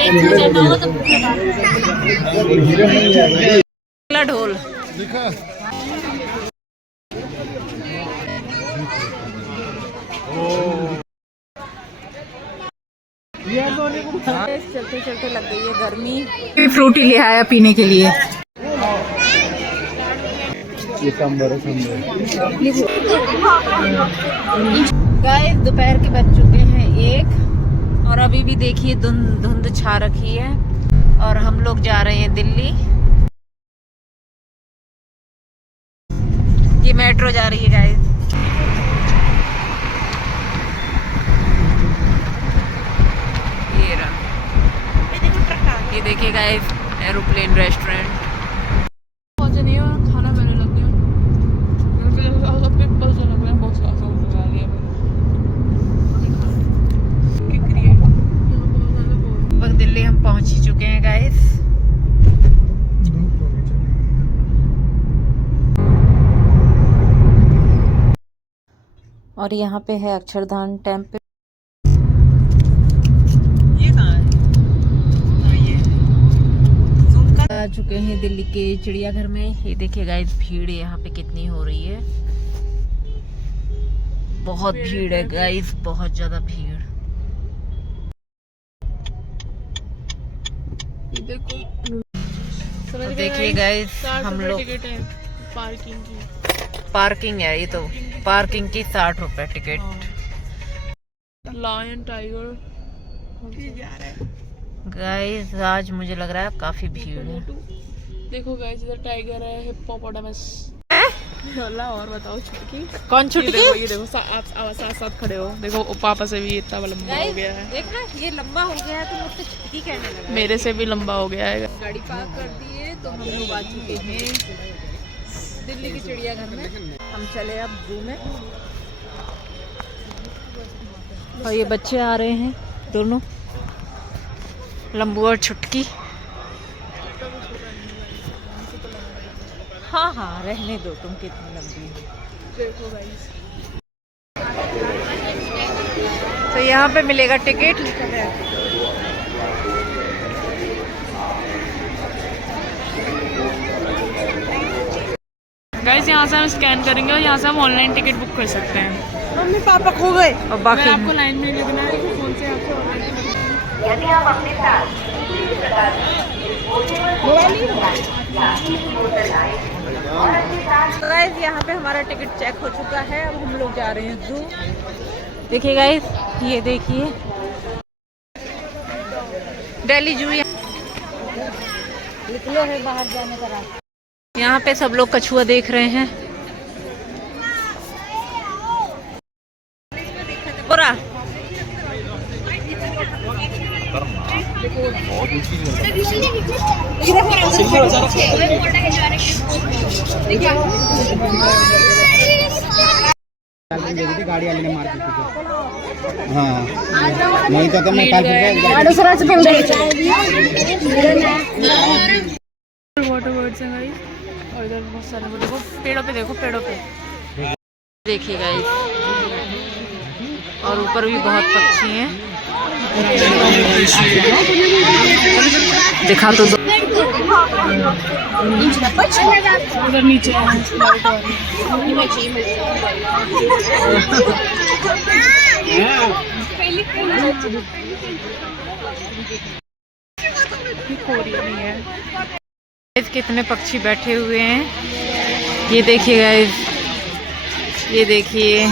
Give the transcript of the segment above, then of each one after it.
ढोल चलते चलते लग गई है गर्मी। फ्रूटी ले आया पीने के लिए। ये सांबर गाइस दोपहर के बज चुके हैं 1 और अभी भी देखिए धुंध छा रखी है और हम लोग जा रहे हैं दिल्ली। ये मेट्रो जा रही है गाइस। ये देखिए गाइस एरोप्लेन रेस्टोरेंट। खाना मैंने लग गया दिल्ली हम पहुंच ही चुके हैं गाइस। और यहाँ पे है अक्षरधाम टेम्पल। ये कहाँ है? आ चुके हैं दिल्ली के चिड़ियाघर में। ये देखिए गाइस भीड़ यहाँ पे कितनी हो रही है। बहुत भीड़ है गाइस, बहुत ज्यादा भीड़। देखिए गाइस हम लोग पार्किंग है। ये तो पार्किंग की 60 रुपए टिकट। लायन टाइगर गाइस आज मुझे लग रहा है काफी भीड़ है। देखो गाइस इधर टाइगर है, हिप्पोपोटामस। और बताओ छुटकी कौन छुटकी? ये देखो आप साथ साथ खड़े हो। देखो पापा से भी इतना लंबा हो गया है। देखना ये लंबा हो गया है तो मुझसे छुटकी कहने लगा। मेरे से भी लंबा हो गया है। गाड़ी पार्क कर दी है तो हम लोग आ चुके हैं दिल्ली के चिड़ियाघर में। हम चले अब जू में और ये बच्चे आ रहे हैं दोनों, लंबू और छुटकी। हाँ हाँ रहने दो, तुम कितनी लंबी हो। देखो गाइस तो यहाँ पे मिलेगा टिकट। गाइस यहाँ से हम स्कैन करेंगे और यहाँ से हम ऑनलाइन टिकट बुक कर सकते हैं। मम्मी पापा खो गए और बाकी आपको लाइन में लगना है कि फोन से आपसे ऑनलाइन। यदि आप अपने साथ गाइस यहाँ पे हमारा टिकट चेक हो चुका है। अब हम लोग जा रहे हैं जू। देखिए गाइस ये देखिए दिल्ली जू। निकलो है बाहर जाने का रास्ता। यहाँ पे सब लोग कछुआ देख रहे हैं। पूरा गाड़ी वाले ने मार दी थी। हाँ नहीं तो मैं वाटर बर्ड्स हैं गाइस। और इधर बहुत सारे देखो पेड़ों पे, देखो पेड़ों पे देखिए गाइस। और ऊपर भी बहुत पक्षी हैं। दिखा तो दो। उधर नीचे कोरिया नहीं है। कितने पक्षी बैठे हुए हैं ये देखिए गाइस। ये देखिए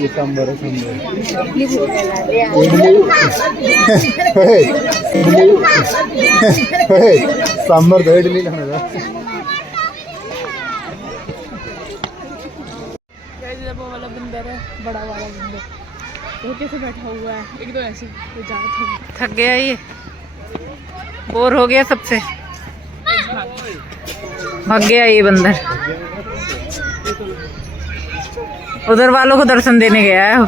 ये सांबर सांबर दो इडली खाने का। वो वाला बंदर है, बड़ा वाला बंदर, वो कैसे बैठा हुआ है एकदम ऐसे। थक गया ये, बोर हो गया सबसे, भाग गया ये बंदर। उधर वालों को दर्शन देने गया है।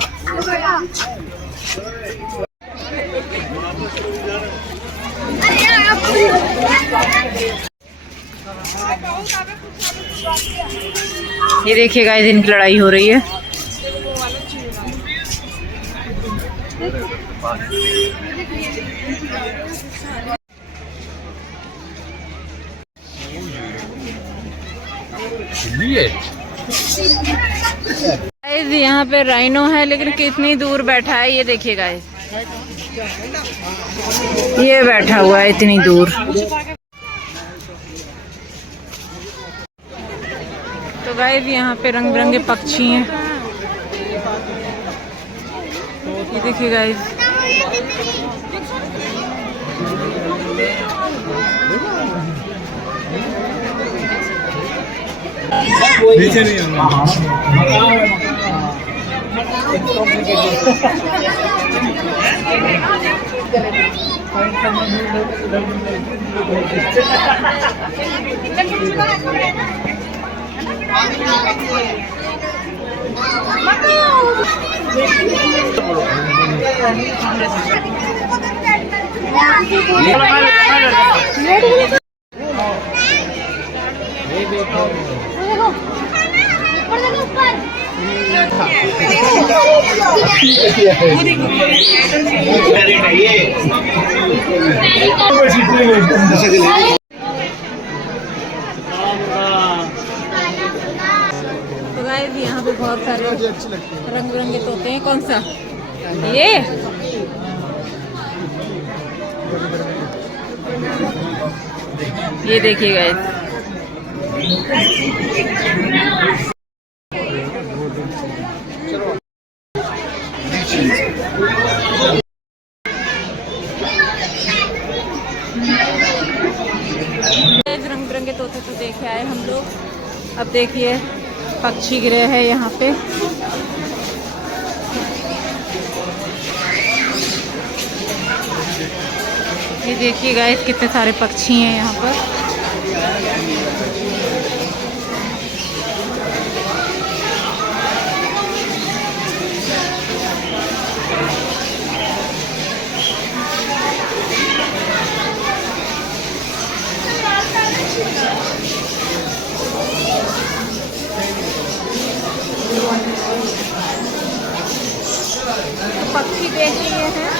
ये देखिए गाइस, इनकी लड़ाई हो रही है। गाइस यहाँ पे राइनो है, लेकिन कितनी दूर बैठा है ये देखिए गाइस, ये बैठा हुआ है इतनी दूर। तो गाइस यहाँ पे रंग बिरंगे पक्षी हैं, ये देखिए गाइस। नीचे नहीं तो गाइस यहाँ पे बहुत सारे रंग बिरंगे तोते हैं। कौन सा ये देखिए गाइस, रंग बिरंगे तोते तो देखे आए हम लोग। अब देखिए पक्षी गृह है यहाँ पे। ये देखिए गाइस, कितने सारे पक्षी हैं यहाँ पर। पक्षी देख लिए हैं।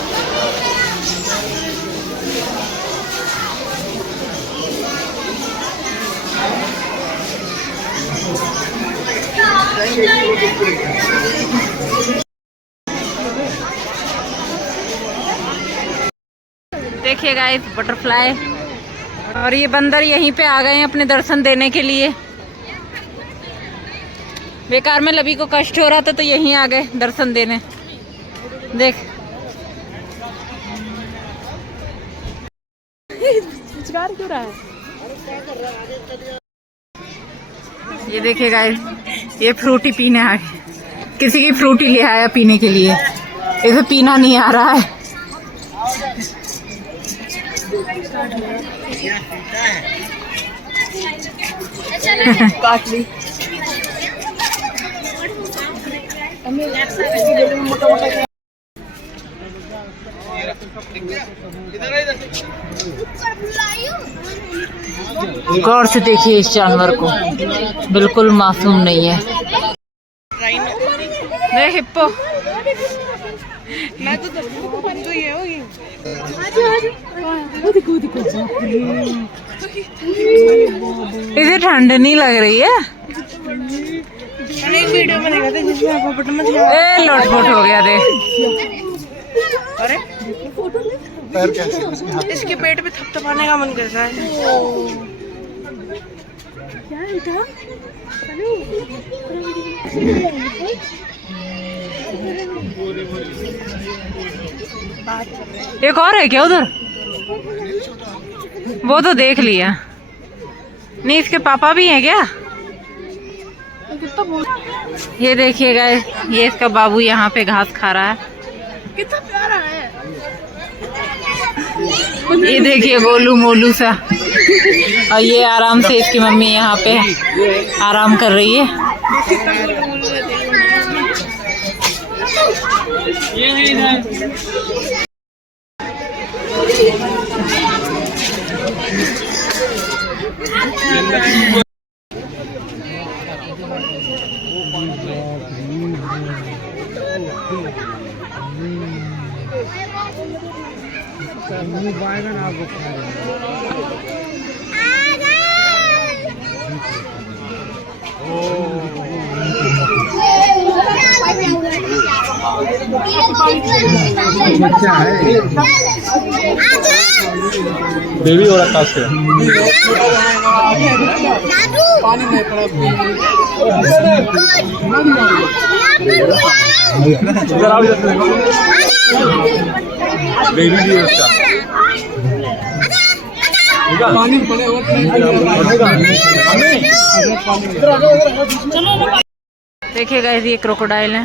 देखिए गाइस, बटरफ्लाई। और ये बंदर यहीं पे आ गए हैं अपने दर्शन देने के लिए। बेकार में लभी को कष्ट हो रहा था तो यहीं आ गए दर्शन देने। देख क्यों रहा है। ये देखिए गाइस, ये फ्रूटी पीने आ गए। किसी की फ्रूटी ले आया पीने के लिए, इसे पीना नहीं आ रहा है। काट ली। गौर से देखिए इस जानवर को, बिल्कुल मासूम नहीं है। नहीं हिप्पो, मैं तो ये होगी। इसे ठंड नहीं लग रही है। मैंने एक वीडियो में देखा था जिसमें ए लोटपोट हो गया देख। अरे इसके पेट पे थपथपाने का मन करता है। एक और है क्या उधर? वो तो देख लिया। नहीं, इसके पापा भी हैं क्या? ये देखिएगा, ये इसका बाबू यहाँ पे घास खा रहा है। कितना प्यारा है। ये देखिए गोलू मोलू सा। और ये आराम से इसकी मम्मी यहाँ पे आराम कर रही है। बेबी हो रखा है बेबी भी है उसका पानी पड़े देखिए गाइस ये क्रोकोडाइल है।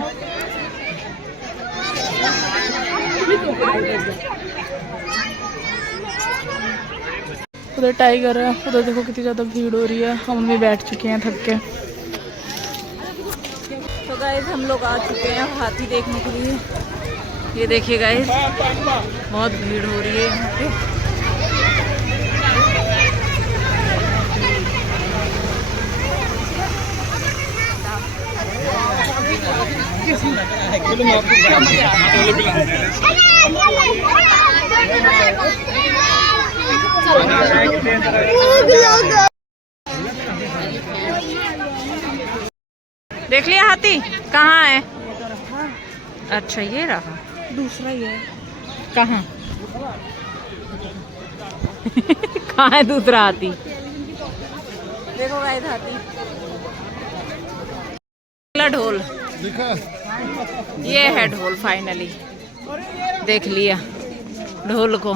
उधर टाइगर है, उधर देखो कितनी ज़्यादा भीड़ हो रही है। हम भी बैठ चुके हैं थक के। तो गाइस हम लोग आ चुके हैं हाथी देखने के लिए। ये देखिए गाइस बहुत भीड़ हो रही है यहाँ पे। देख लिया हाथी कहाँ है? अच्छा ये रहा, दूसरा ही है। कहाँ कहाँ है दूसरा हाथी? देखो गाइस हाथी। ढोल ये है ढोल, फाइनली देख लिया ढोल को।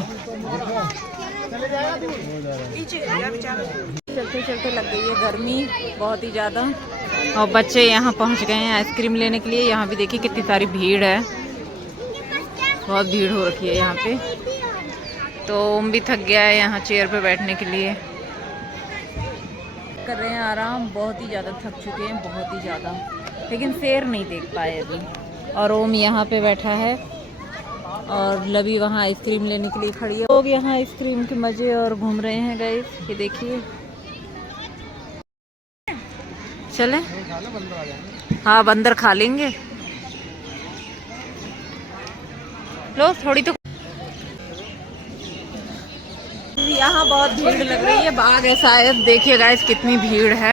चलते चलते लग गई है गर्मी बहुत ही ज़्यादा, और बच्चे यहाँ पहुँच गए हैं आइसक्रीम लेने के लिए। यहाँ भी देखिए कितनी सारी भीड़ है, बहुत भीड़ हो रखी है यहाँ पे। तो ओम भी थक गया है यहाँ चेयर पे बैठने के लिए, कर रहे हैं आराम। बहुत ही ज़्यादा थक चुके हैं, बहुत ही ज़्यादा, लेकिन शेर नहीं देख पाए अभी। और ओम यहाँ पे बैठा है और लवी वहाँ आइसक्रीम लेने के लिए खड़ी है। लोग यहाँ आइसक्रीम के मज़े और घूम रहे हैं गाइस, ये देखिए। चले हाँ बंदर खा लेंगे। लो थोड़ी तो। यहाँ बहुत भीड़ लग रही है, बाग है शायद। देखिए गाइस कितनी भीड़ है।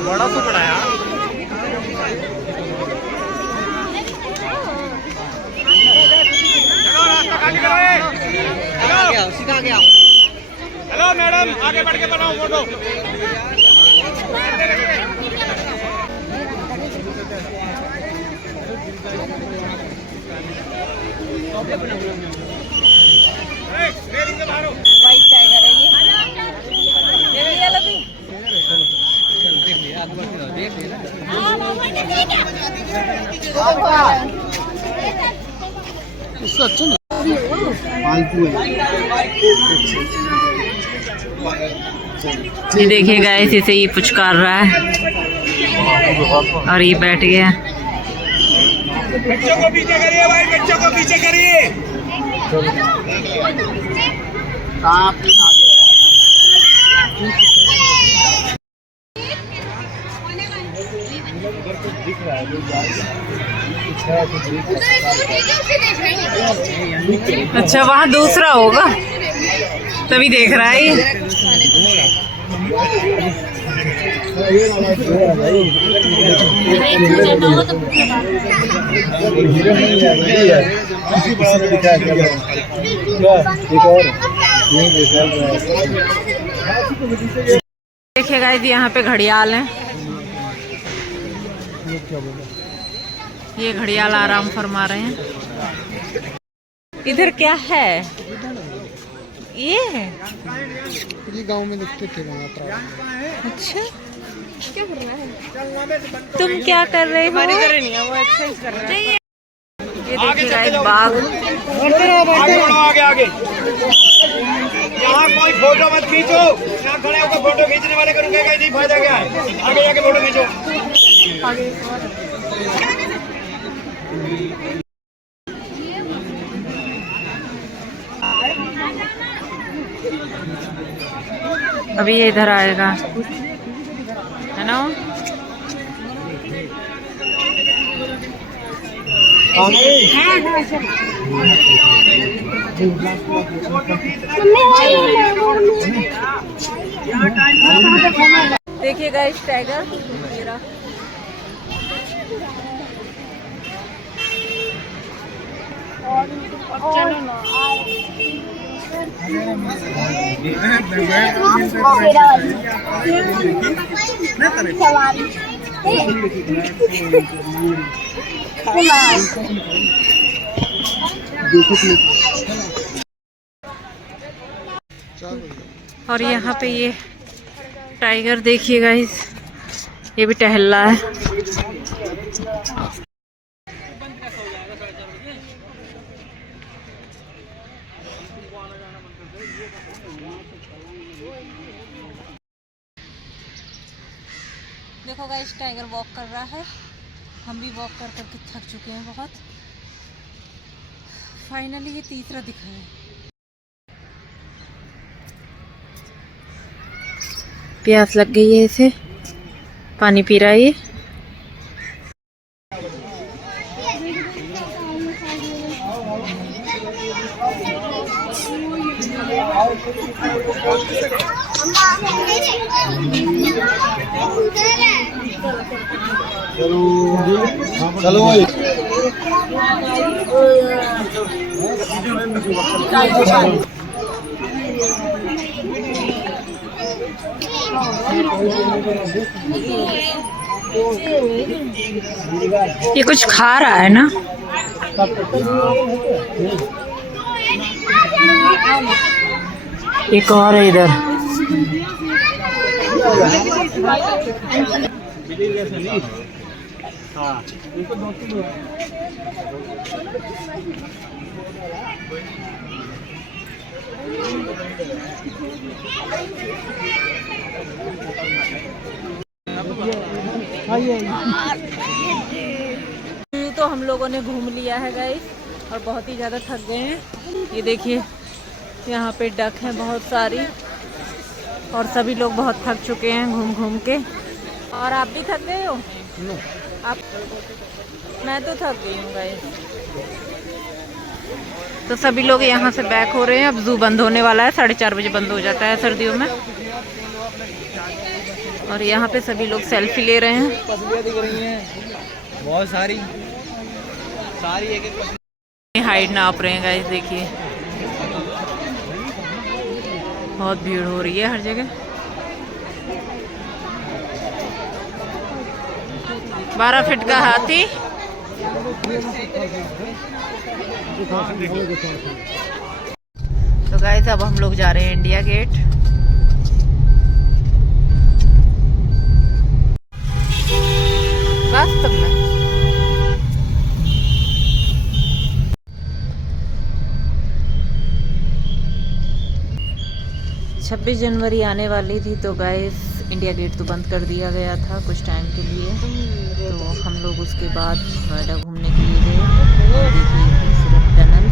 बड़ा तो बड़ा यार। हेलो मैडम, आगे बढ़ के बनाओ फोटो। व्हाइट टाइगर है ये भैया लगी। इससे अच्छा ना फालतू है। ये देखिए गाइस इसे ये पुचकार रहा है और ये बैठ गया। बच्चों को पीछे करिए भाई, बच्चों को पीछे करिए। अच्छा वहाँ दूसरा होगा तभी देख रहा है ये। देखिए गाइस यहाँ पे घड़ियाल है। ये घड़ियाल आराम फरमा रहे हैं। इधर क्या है? ये है ये गांव में देखते थे वहाँ पर। अच्छा तुम क्या कर रहे हो? नहीं है, वो एक्सरसाइज कर रहा है। ये देखिए गाइस बाग। आगे आगे यहाँ कोई फोटो मत खींचो। यहाँ खड़े होकर फोटो खींचने वाले को रुकेगा ही नहीं, फायदा क्या है? आगे जाके फोटो खींचो। अभी ये इधर आएगा, है ना? देखिए गाइस टाइगर ये रहा। चलो ना और यहाँ पे ये टाइगर देखिए गाइस, ये भी टहल रहा है। देखो गाइस टाइगर वॉक कर रहा है, हम भी वॉक कर करके थक चुके हैं बहुत। फाइनली ये तीसरा दिखा है। प्यास लग गई है इसे, पानी पी रहा है ये। चलो ये कुछ खा रहा है ना? एक और है इधर। तो हम लोगों ने घूम लिया है गाइस और बहुत ही ज़्यादा थक गए हैं। ये देखिए यहाँ पे डक हैं बहुत सारी और सभी लोग बहुत थक चुके हैं घूम घूम के। और आप भी थक गए हो? आप? मैं तो थक गई हूँ गाइस। तो सभी लोग यहाँ से बैक हो रहे हैं। अब जू बंद होने वाला है, 4:30 बजे बंद हो जाता है सर्दियों में। और यहाँ पे सभी लोग सेल्फी ले रहे हैं। पसलियाँ दिख रही हैं बहुत सारी एक हाइट नाप रहे हैं गाइस, देखिए बहुत भीड़ हो रही है हर जगह। 12 फीट का हाथी। तो गाइस अब हम लोग जा रहे हैं इंडिया गेट। वास्तव में 26 जनवरी आने वाली थी तो गाइस इंडिया गेट तो बंद कर दिया गया था कुछ टाइम के लिए। तो हम लोग उसके बाद नोएडा घूमने के लिए गए। देखिए खूबसूरत टनल।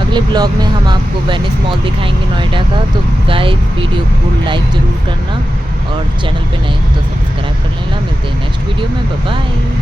अगले ब्लॉग में हम आपको वेनिस मॉल दिखाएंगे नोएडा का। तो गाइस वीडियो को लाइक ज़रूर करना और चैनल पे नए हो तो सब्सक्राइब कर लेना। मिलते हैं नेक्स्ट वीडियो में, बाय बाय।